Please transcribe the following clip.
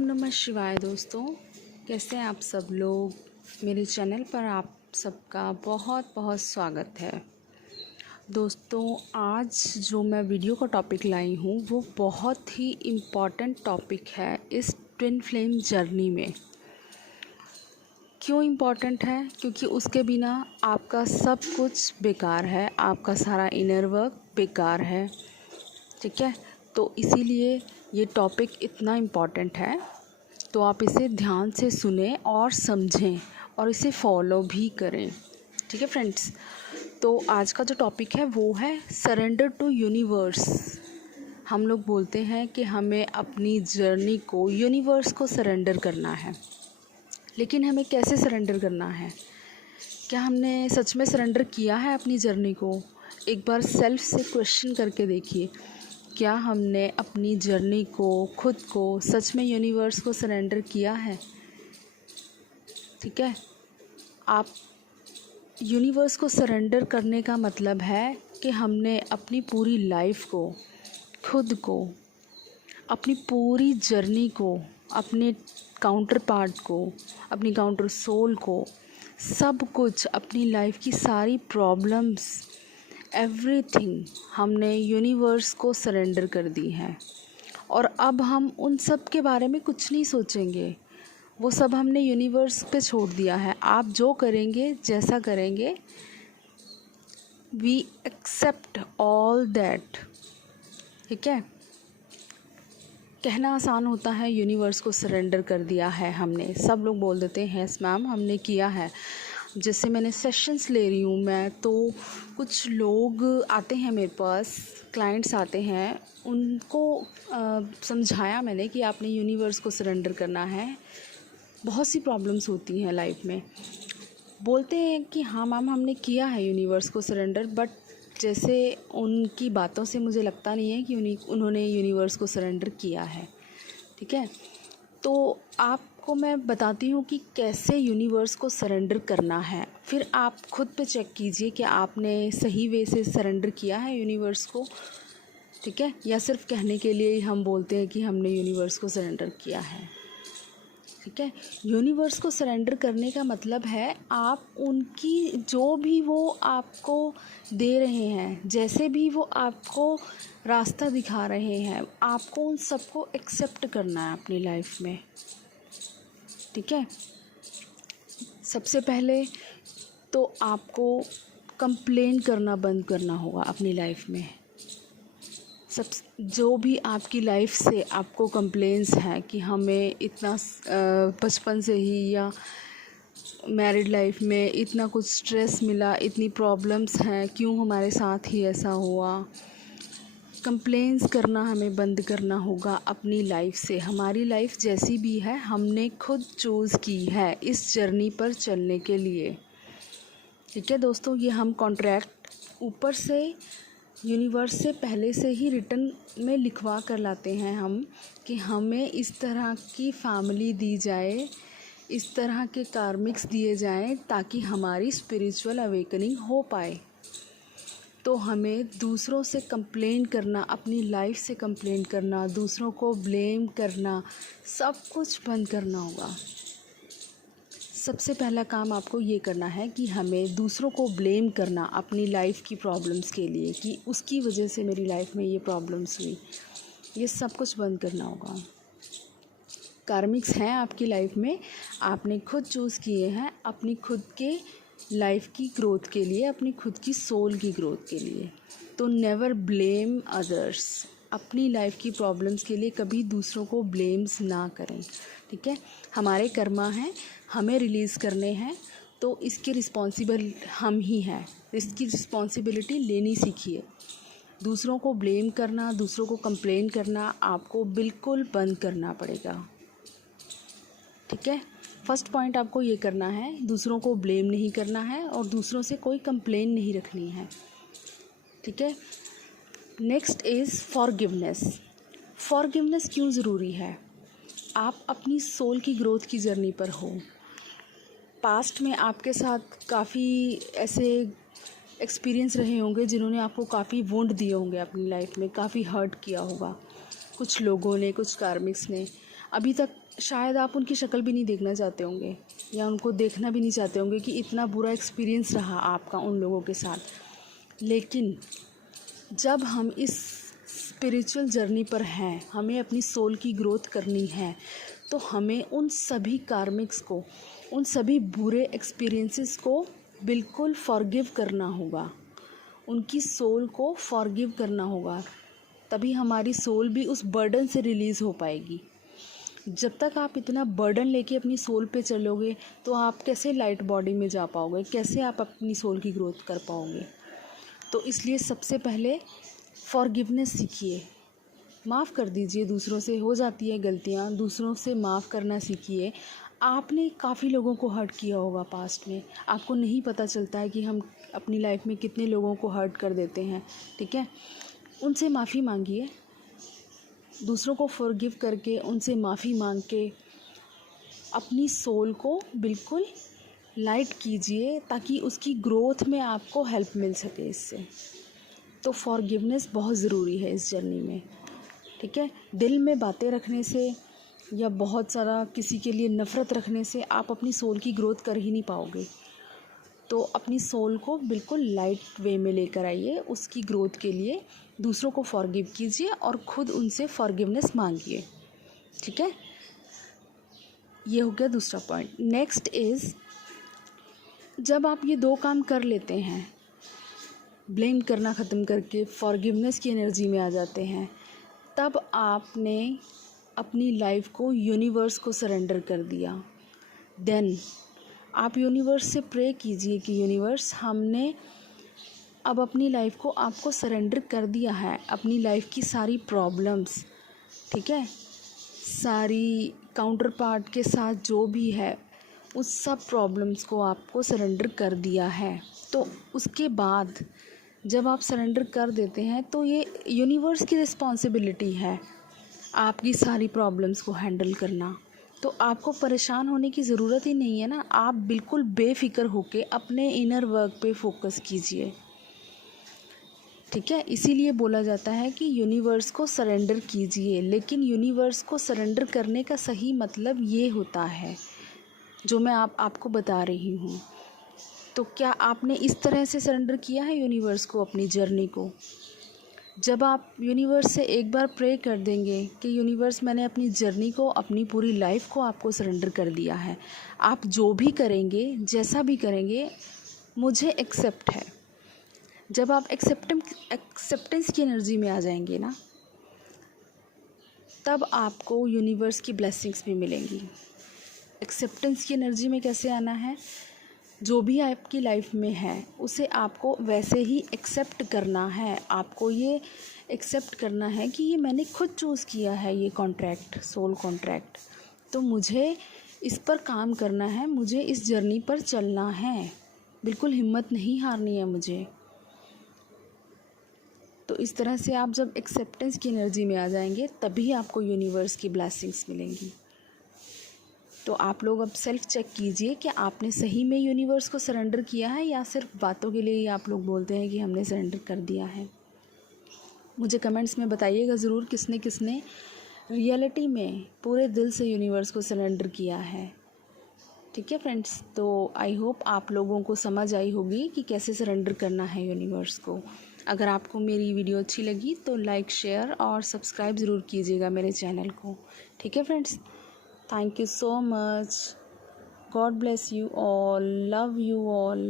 नमः शिवाय दोस्तों, कैसे हैं आप सब लोग। मेरे चैनल पर आप सबका बहुत बहुत स्वागत है। दोस्तों, आज जो मैं वीडियो का टॉपिक लाई हूँ वो बहुत ही इम्पॉर्टेंट टॉपिक है इस ट्विन फ्लेम जर्नी में। क्यों इम्पॉर्टेंट है? क्योंकि उसके बिना आपका सब कुछ बेकार है, आपका सारा इनर वर्क बेकार है। ठीक है, तो इसीलिए ये टॉपिक इतना इम्पॉर्टेंट है, तो आप इसे ध्यान से सुने और समझें और इसे फॉलो भी करें। ठीक है फ्रेंड्स, तो आज का जो टॉपिक है वो है सरेंडर टू यूनिवर्स। हम लोग बोलते हैं कि हमें अपनी जर्नी को यूनिवर्स को सरेंडर करना है, लेकिन हमें कैसे सरेंडर करना है? क्या हमने सच में सरेंडर किया है अपनी जर्नी को? एक बार सेल्फ से क्वेश्चन करके देखिए, क्या हमने अपनी जर्नी को, खुद को सच में यूनिवर्स को सरेंडर किया है? ठीक है, आप यूनिवर्स को सरेंडर करने का मतलब है कि हमने अपनी पूरी लाइफ को, खुद को, अपनी पूरी जर्नी को, अपने काउंटर पार्ट को, अपनी काउंटर सोल को, सब कुछ, अपनी लाइफ की सारी प्रॉब्लम्स, एवरीथिंग हमने यूनिवर्स को सरेंडर कर दी है। और अब हम उन सब के बारे में कुछ नहीं सोचेंगे, वो सब हमने यूनिवर्स पे छोड़ दिया है। आप जो करेंगे, जैसा करेंगे, वी एक्सेप्ट ऑल दैट। ठीक है, कहना आसान होता है यूनिवर्स को सरेंडर कर दिया है हमने। सब लोग बोल देते हैं यस मैम हमने किया है। जैसे मैंने सेशंस ले रही हूँ मैं, तो कुछ लोग आते हैं मेरे पास, क्लाइंट्स आते हैं, उनको समझाया मैंने कि आपने यूनिवर्स को सरेंडर करना है। बहुत सी प्रॉब्लम्स होती हैं लाइफ में। बोलते हैं कि हाँ मैम हमने किया है यूनिवर्स को सरेंडर, बट जैसे उनकी बातों से मुझे लगता नहीं है कि उन्होंने यूनिवर्स को सरेंडर किया है। ठीक है, तो आपको मैं बताती हूँ कि कैसे यूनिवर्स को सरेंडर करना है। फिर आप खुद पे चेक कीजिए कि आपने सही वे से सरेंडर किया है यूनिवर्स को। ठीक है, या सिर्फ कहने के लिए ही हम बोलते हैं कि हमने यूनिवर्स को सरेंडर किया है। ठीक है, यूनिवर्स को सरेंडर करने का मतलब है आप उनकी जो भी वो आपको दे रहे हैं, जैसे भी वो आपको रास्ता दिखा रहे हैं, आपको उन सबको एक्सेप्ट करना है अपनी लाइफ में। ठीक है, सबसे पहले तो आपको कंप्लेन करना बंद करना होगा अपनी लाइफ में। जो भी आपकी लाइफ से आपको कंप्लेंट्स हैं कि हमें इतना बचपन से ही या मैरिड लाइफ में इतना कुछ स्ट्रेस मिला, इतनी प्रॉब्लम्स हैं, क्यों हमारे साथ ही ऐसा हुआ, कंप्लेंट्स करना हमें बंद करना होगा अपनी लाइफ से। हमारी लाइफ जैसी भी है हमने खुद चूज़ की है इस जर्नी पर चलने के लिए। ठीक है दोस्तों, ये हम कॉन्ट्रैक्ट ऊपर से यूनिवर्स से पहले से ही रिटन में लिखवा कर लाते हैं हम कि हमें इस तरह की फैमिली दी जाए, इस तरह के कार्मिक्स दिए जाएं ताकि हमारी स्पिरिचुअल अवेकनिंग हो पाए। तो हमें दूसरों से कंप्लेन करना, अपनी लाइफ से कंप्लेन करना, दूसरों को ब्लेम करना, सब कुछ बंद करना होगा। सबसे पहला काम आपको ये करना है कि हमें दूसरों को ब्लेम करना अपनी लाइफ की प्रॉब्लम्स के लिए कि उसकी वजह से मेरी लाइफ में ये प्रॉब्लम्स हुई, ये सब कुछ बंद करना होगा। कार्मिक्स हैं आपकी लाइफ में, आपने खुद चूज़ किए हैं अपनी खुद के लाइफ की ग्रोथ के लिए, अपनी खुद की सोल की ग्रोथ के लिए। तो नेवर ब्लेम अदर्स। अपनी लाइफ की प्रॉब्लम्स के लिए कभी दूसरों को ब्लेम्स ना करें। ठीक है, हमारे कर्मा हैं, हमें रिलीज़ करने हैं, तो इसके रिस्पॉन्सिबल हम ही हैं। इसकी रिस्पॉन्सिबिलिटी लेनी सीखिए। दूसरों को ब्लेम करना, दूसरों को कंप्लेन करना आपको बिल्कुल बंद करना पड़ेगा। ठीक है, फर्स्ट पॉइंट आपको ये करना है, दूसरों को ब्लेम नहीं करना है और दूसरों से कोई कंप्लेन नहीं रखनी है। ठीक है, नेक्स्ट इज़ फॉरगिवनेस। फॉरगिवनेस क्यों ज़रूरी है? आप अपनी सोल की ग्रोथ की जर्नी पर हो। पास्ट में आपके साथ काफ़ी ऐसे एक्सपीरियंस रहे होंगे जिन्होंने आपको काफ़ी वुंड दिए होंगे अपनी लाइफ में, काफ़ी हर्ट किया होगा। कुछ लोगों ने, कुछ कार्मिक्स ने, अभी तक शायद आप उनकी शक्ल भी नहीं देखना चाहते होंगे या उनको देखना भी नहीं चाहते होंगे कि इतना बुरा एक्सपीरियंस रहा आपका उन लोगों के साथ। लेकिन जब हम इस स्पिरिचुअल जर्नी पर हैं, हमें अपनी सोल की ग्रोथ करनी है, तो हमें उन सभी कार्मिक्स को, उन सभी बुरे एक्सपीरियंसेस को बिल्कुल फॉरगिव करना होगा, उनकी सोल को फॉरगिव करना होगा। तभी हमारी सोल भी उस बर्डन से रिलीज़ हो पाएगी। जब तक आप इतना बर्डन लेके अपनी सोल पे चलोगे तो आप कैसे लाइट बॉडी में जा पाओगे, कैसे आप अपनी सोल की ग्रोथ कर पाओगे। तो इसलिए सबसे पहले फॉरगिवनेस सीखिए, माफ़ कर दीजिए। दूसरों से हो जाती है गलतियाँ, दूसरों से माफ़ करना सीखिए। आपने काफ़ी लोगों को हर्ट किया होगा पास्ट में, आपको नहीं पता चलता है कि हम अपनी लाइफ में कितने लोगों को हर्ट कर देते हैं, ठीक है। उनसे माफ़ी मांगिए, दूसरों को फॉरगिव करके उनसे माफ़ी मांग के अपनी सोल को बिल्कुल लाइट कीजिए, ताकि उसकी ग्रोथ में आपको हेल्प मिल सके इससे। तो फॉरगिवनेस बहुत ज़रूरी है इस जर्नी में, ठीक है। दिल में बातें रखने से या बहुत सारा किसी के लिए नफ़रत रखने से आप अपनी सोल की ग्रोथ कर ही नहीं पाओगे। तो अपनी सोल को बिल्कुल लाइट वे में लेकर आइए, उसकी ग्रोथ के लिए दूसरों को फॉरगिव कीजिए और ख़ुद उनसे फॉरगिवनेस मांगिए, ठीक है। ये हो गया दूसरा पॉइंट। नेक्स्ट इज़, जब आप ये 2 काम कर लेते हैं, ब्लेम करना ख़त्म करके फॉरगिवनेस की एनर्जी में आ जाते हैं, तब आपने अपनी लाइफ को यूनिवर्स को सरेंडर कर दिया। देन आप यूनिवर्स से प्रे कीजिए कि यूनिवर्स, हमने अब अपनी लाइफ को आपको सरेंडर कर दिया है। अपनी लाइफ की सारी प्रॉब्लम्स, ठीक है, सारी काउंटर पार्ट के साथ जो भी है, उस सब प्रॉब्लम्स को आपको सरेंडर कर दिया है। तो उसके बाद जब आप सरेंडर कर देते हैं तो ये यूनिवर्स की रिस्पॉन्सिबिलिटी है आपकी सारी प्रॉब्लम्स को हैंडल करना। तो आपको परेशान होने की ज़रूरत ही नहीं है ना। आप बिल्कुल बेफिक्र होके अपने इनर वर्क पे फोकस कीजिए, ठीक है। इसीलिए बोला जाता है कि यूनिवर्स को सरेंडर कीजिए। लेकिन यूनिवर्स को सरेंडर करने का सही मतलब ये होता है जो मैं आपको बता रही हूँ। तो क्या आपने इस तरह से सरेंडर किया है यूनिवर्स को, अपनी जर्नी को? जब आप यूनिवर्स से एक बार प्रे कर देंगे कि यूनिवर्स, मैंने अपनी जर्नी को, अपनी पूरी लाइफ को आपको सरेंडर कर दिया है, आप जो भी करेंगे, जैसा भी करेंगे, मुझे एक्सेप्ट है। जब आप एक्सेप्टेंस की एनर्जी में आ जाएंगे ना, तब आपको यूनिवर्स की ब्लेसिंग्स भी मिलेंगी। एक्सेप्टेंस की एनर्जी में कैसे आना है? जो भी आपकी लाइफ में है उसे आपको वैसे ही एक्सेप्ट करना है। आपको ये एक्सेप्ट करना है कि ये मैंने खुद चूज़ किया है, ये कॉन्ट्रैक्ट, सोल कॉन्ट्रैक्ट, तो मुझे इस पर काम करना है, मुझे इस जर्नी पर चलना है, बिल्कुल हिम्मत नहीं हारनी है मुझे। तो इस तरह से आप जब एक्सेप्टेंस की एनर्जी में आ जाएंगे, तभी आपको यूनिवर्स की ब्लेसिंग्स मिलेंगी। तो आप लोग अब सेल्फ चेक कीजिए कि आपने सही में यूनिवर्स को सरेंडर किया है या सिर्फ बातों के लिए ही आप लोग बोलते हैं कि हमने सरेंडर कर दिया है। मुझे कमेंट्स में बताइएगा ज़रूर किसने किसने रियलिटी में पूरे दिल से यूनिवर्स को सरेंडर किया है, ठीक है फ्रेंड्स। तो आई होप आप लोगों को समझ आई होगी कि कैसे सरेंडर करना है यूनिवर्स को। अगर आपको मेरी वीडियो अच्छी लगी तो लाइक, शेयर और सब्सक्राइब ज़रूर कीजिएगा मेरे चैनल को, ठीक है friends. Thank you so much. God bless you all. Love you all.